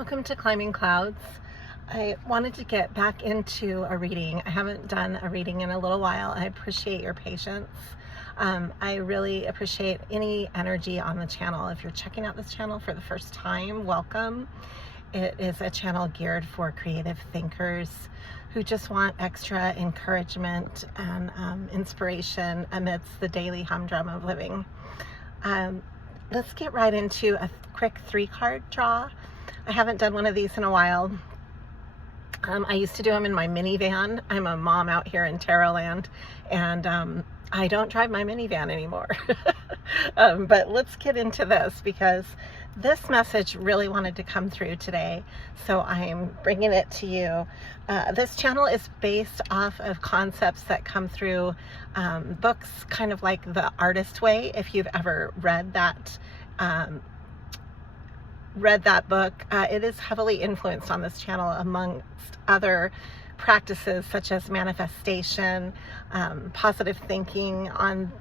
Welcome to Climbing Clouds. I wanted to get back into a reading. I haven't done a reading in a little while. I appreciate your patience. I really appreciate any energy on the channel. If you're checking out this channel for the first time, welcome. It is a channel geared for creative thinkers who just want extra encouragement and inspiration amidst the daily humdrum of living. Let's get right into a quick 3-card draw. I haven't done one of these in a while. I used to do them in my minivan. I'm a mom out here in Tarot land, and I don't drive my minivan anymore. But let's get into this because this message really wanted to come through today, so I'm bringing it to you. This channel is based off of concepts that come through books, kind of like The Artist Way, if you've ever read that book. It is heavily influenced on this channel amongst other practices such as manifestation, positive thinking, on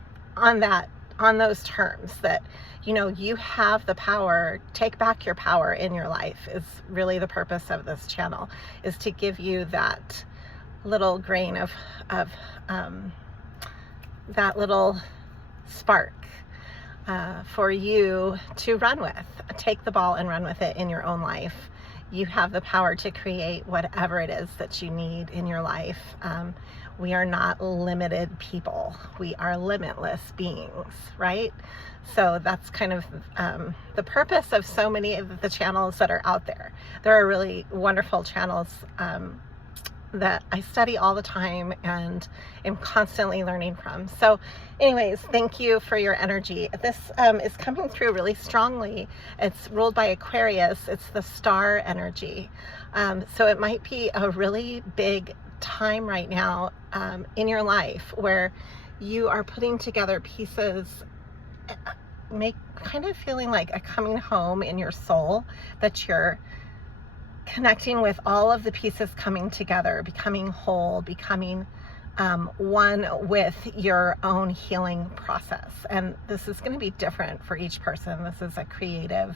those terms that, you know, you have the power. Take back your power in your life is really the purpose of this channel, is to give you that little grain of that little spark for you to run with. Take the ball and run with it in your own life. You have the power to create whatever it is that you need in your life. We are not limited people. We are limitless beings, right? So that's kind of the purpose of so many of the channels that are out there. There are really wonderful channels that I study all the time and am constantly learning from. So anyways, thank you for your energy. This is coming through really strongly. It's ruled by Aquarius. It's the star energy. So it might be a really big time right now in your life where you are putting together pieces, kind of feeling like a coming home in your soul, that you're connecting with all of the pieces coming together, becoming whole, becoming one with your own healing process. And this is going to be different for each person. This is a creative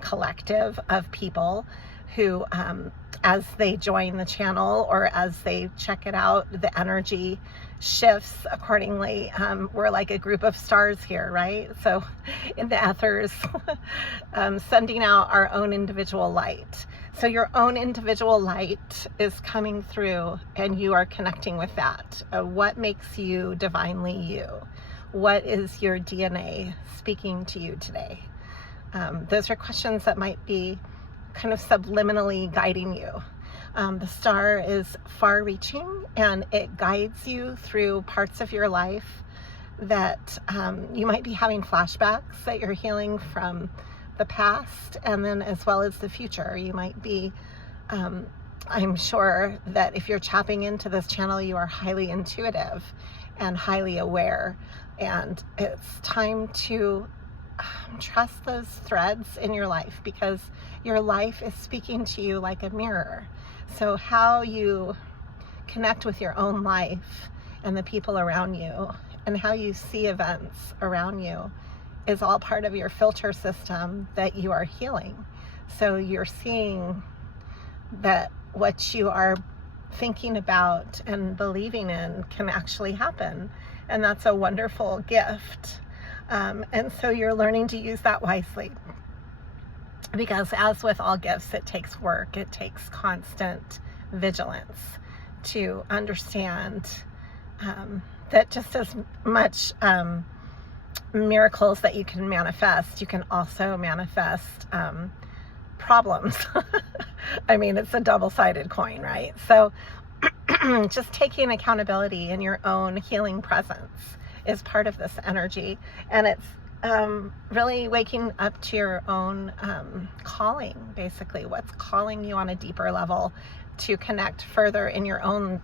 collective of people who, as they join the channel or as they check it out, the energy shifts accordingly. We're like a group of stars here, right? So in the ethers, sending out our own individual light. So your own individual light is coming through and you are connecting with that. What makes you divinely you? What is your DNA speaking to you today? Those are questions that might be kind of subliminally guiding you. The star is far-reaching and it guides you through parts of your life that you might be having flashbacks that you're healing from the past, and then as well as the future. You might be, I'm sure that if you're tapping into this channel, you are highly intuitive and highly aware, and it's time to trust those threads in your life, because your life is speaking to you like a mirror. So how you connect with your own life and the people around you and how you see events around you is all part of your filter system that you are healing. So you're seeing that what you are thinking about and believing in can actually happen, and that's a wonderful gift. And so you're learning to use that wisely, because as with all gifts, it takes work. It takes constant vigilance to understand that just as much miracles that you can manifest, you can also manifest problems. I mean, it's a double-sided coin, right? So just taking accountability in your own healing presence is part of this energy, and it's really waking up to your own calling, basically what's calling you on a deeper level to connect further in your own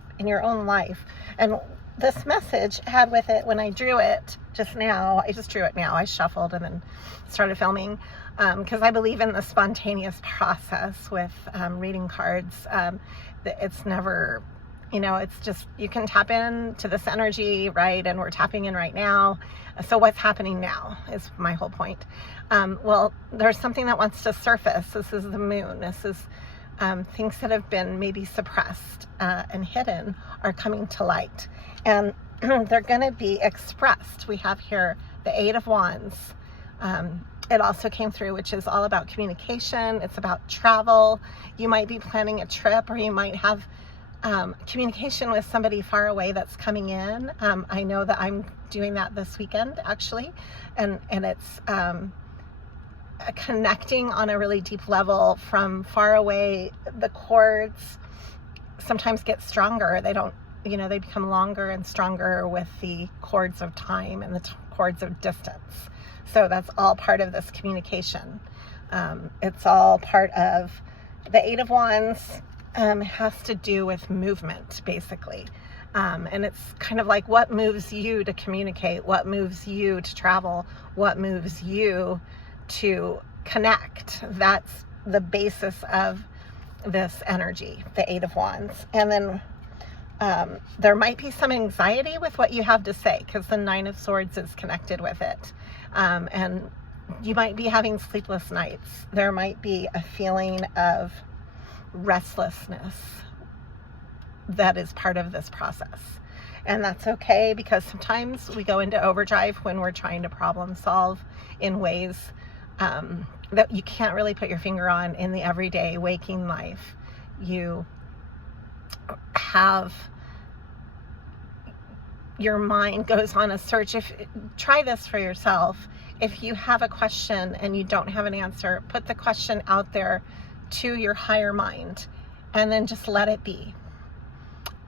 life. And this message had with it, when I drew it just now, I just drew it now, I shuffled and then started filming, because I believe in the spontaneous process with reading cards. It's never it's just, you can tap into this energy, right? And we're tapping in right now. So what's happening now is my whole point. Well, there's something that wants to surface. This is the moon. This is things that have been maybe suppressed and hidden are coming to light. And they're going to be expressed. We have here the Eight of Wands. It also came through, which is all about communication. It's about travel. You might be planning a trip, or you might have communication with somebody far away that's coming in. I know that I'm doing that this weekend, actually, and it's connecting on a really deep level from far away. The cords sometimes get stronger. They don't, they become longer and stronger with the cords of time and the cords of distance. So that's all part of this communication. It's all part of the Eight of Wands. Has to do with movement, basically. And it's kind of like, what moves you to communicate? What moves you to travel? What moves you to connect? That's the basis of this energy, the Eight of Wands. And then there might be some anxiety with what you have to say, because the Nine of Swords is connected with it. And you might be having sleepless nights. There might be a feeling of restlessness that is part of this process. And that's okay, because sometimes we go into overdrive when we're trying to problem solve in ways that you can't really put your finger on in the everyday waking life. You have, your mind goes on a search. Try this for yourself. If you have a question and you don't have an answer, put the question out there to your higher mind and then just let it be.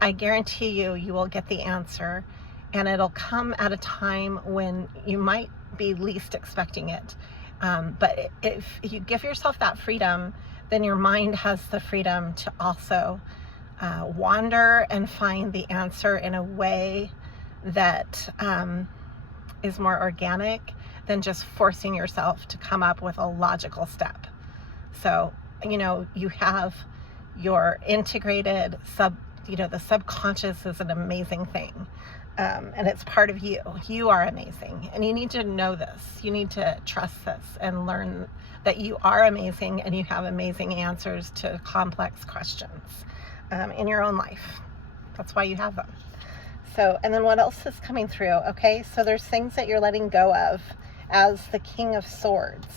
I guarantee you will get the answer, and it'll come at a time when you might be least expecting it. But if you give yourself that freedom, then your mind has the freedom to also wander and find the answer in a way that is more organic than just forcing yourself to come up with a logical step. So, you have your integrated the subconscious is an amazing thing. And it's part of you. You are amazing. And you need to know this. You need to trust this and learn that you are amazing, and you have amazing answers to complex questions in your own life. That's why you have them. So, and then what else is coming through? Okay, so there's things that you're letting go of as the King of Swords.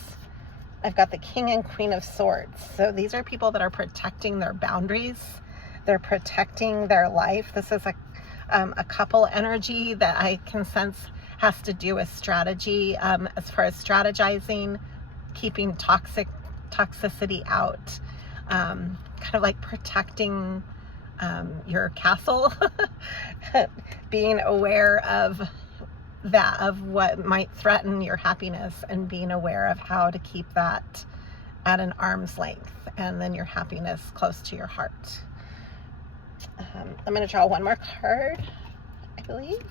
I've got the King and Queen of Swords. So these are people that are protecting their boundaries. They're protecting their life. This is a couple energy that I can sense has to do with strategy, as far as strategizing, keeping toxicity out, kind of like protecting your castle, being aware of what might threaten your happiness, and being aware of how to keep that at an arm's length, and then your happiness close to your heart. I'm going to draw one more card, I believe.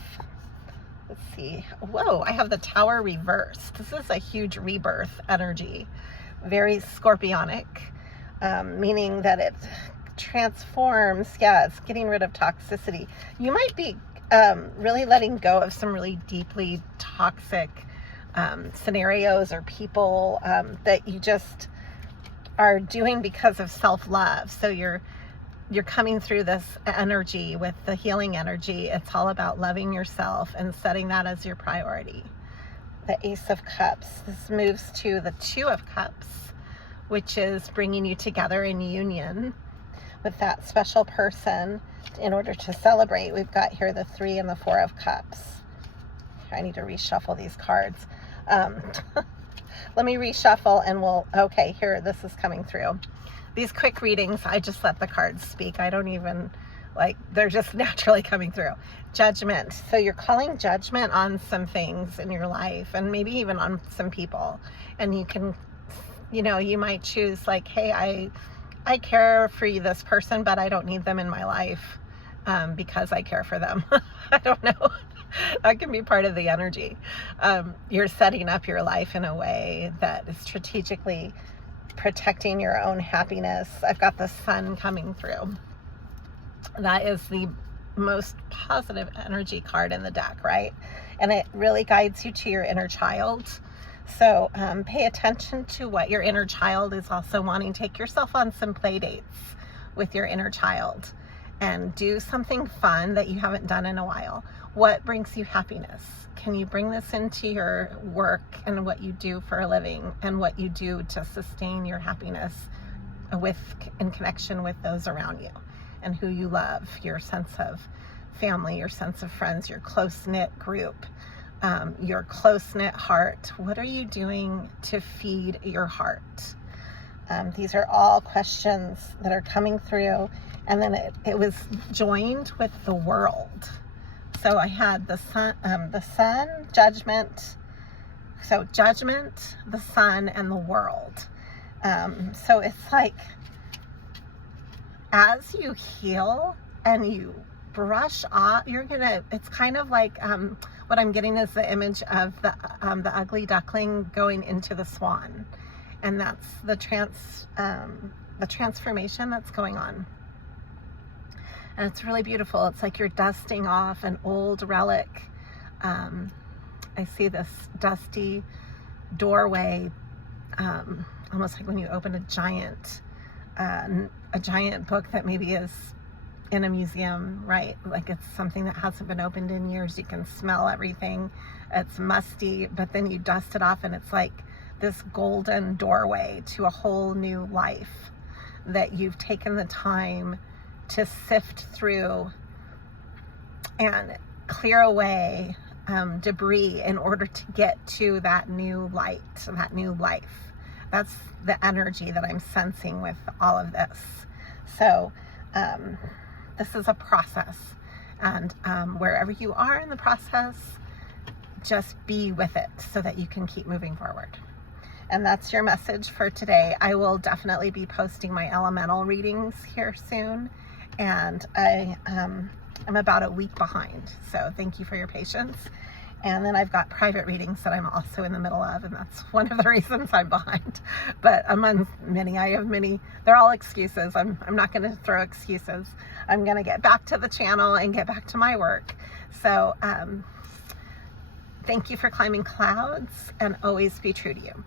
Let's see. Whoa, I have the Tower reversed. This is a huge rebirth energy, very scorpionic, meaning that it transforms. Yeah, it's getting rid of toxicity. You might be really letting go of some really deeply toxic scenarios or people that you just are doing because of self-love. So you're coming through this energy with the healing energy. It's all about loving yourself and setting that as your priority. The Ace of Cups. This moves to the Two of Cups, which is bringing you together in union with that special person in order to celebrate. We've got here the Three and the Four of Cups. I need to reshuffle these cards. Let me reshuffle and okay, here, this is coming through. These quick readings, I just let the cards speak. I don't even, they're just naturally coming through. Judgment. So you're calling judgment on some things in your life, and maybe even on some people. And you can, you might choose hey, I care for this person, but I don't need them in my life because I care for them. I don't know. That can be part of the energy. You're setting up your life in a way that is strategically protecting your own happiness. I've got the Sun coming through. That is the most positive energy card in the deck, right? And it really guides you to your inner child. So pay attention to what your inner child is also wanting. Take yourself on some play dates with your inner child and do something fun that you haven't done in a while. What brings you happiness? Can you bring this into your work and what you do for a living and what you do to sustain your happiness in connection with those around you and who you love, your sense of family, your sense of friends, your close-knit group, your close-knit heart. What are you doing to feed your heart? These are all questions that are coming through. And then it was joined with the world. So I had the sun, judgment. So judgment, the sun, and the world. So it's like, as you heal and you brush off, it's kind of like, what I'm getting is the image of the ugly duckling going into the swan. And that's the transformation that's going on. And it's really beautiful. It's like you're dusting off an old relic. I see this dusty doorway, almost like when you open a giant book that maybe is in a museum, right? Like it's something that hasn't been opened in years. You can smell everything. It's musty, but then you dust it off and it's like this golden doorway to a whole new life that you've taken the time to sift through and clear away debris in order to get to that new light, that new life. That's the energy that I'm sensing with all of this. So this is a process, and wherever you are in the process, just be with it so that you can keep moving forward. And that's your message for today. I will definitely be posting my elemental readings here soon, and I'm about a week behind, so thank you for your patience. And then I've got private readings that I'm also in the middle of, and that's one of the reasons I'm behind. But among many, I have many. They're all excuses. I'm not going to throw excuses. I'm going to get back to the channel and get back to my work. So thank you for climbing clouds, and always be true to you.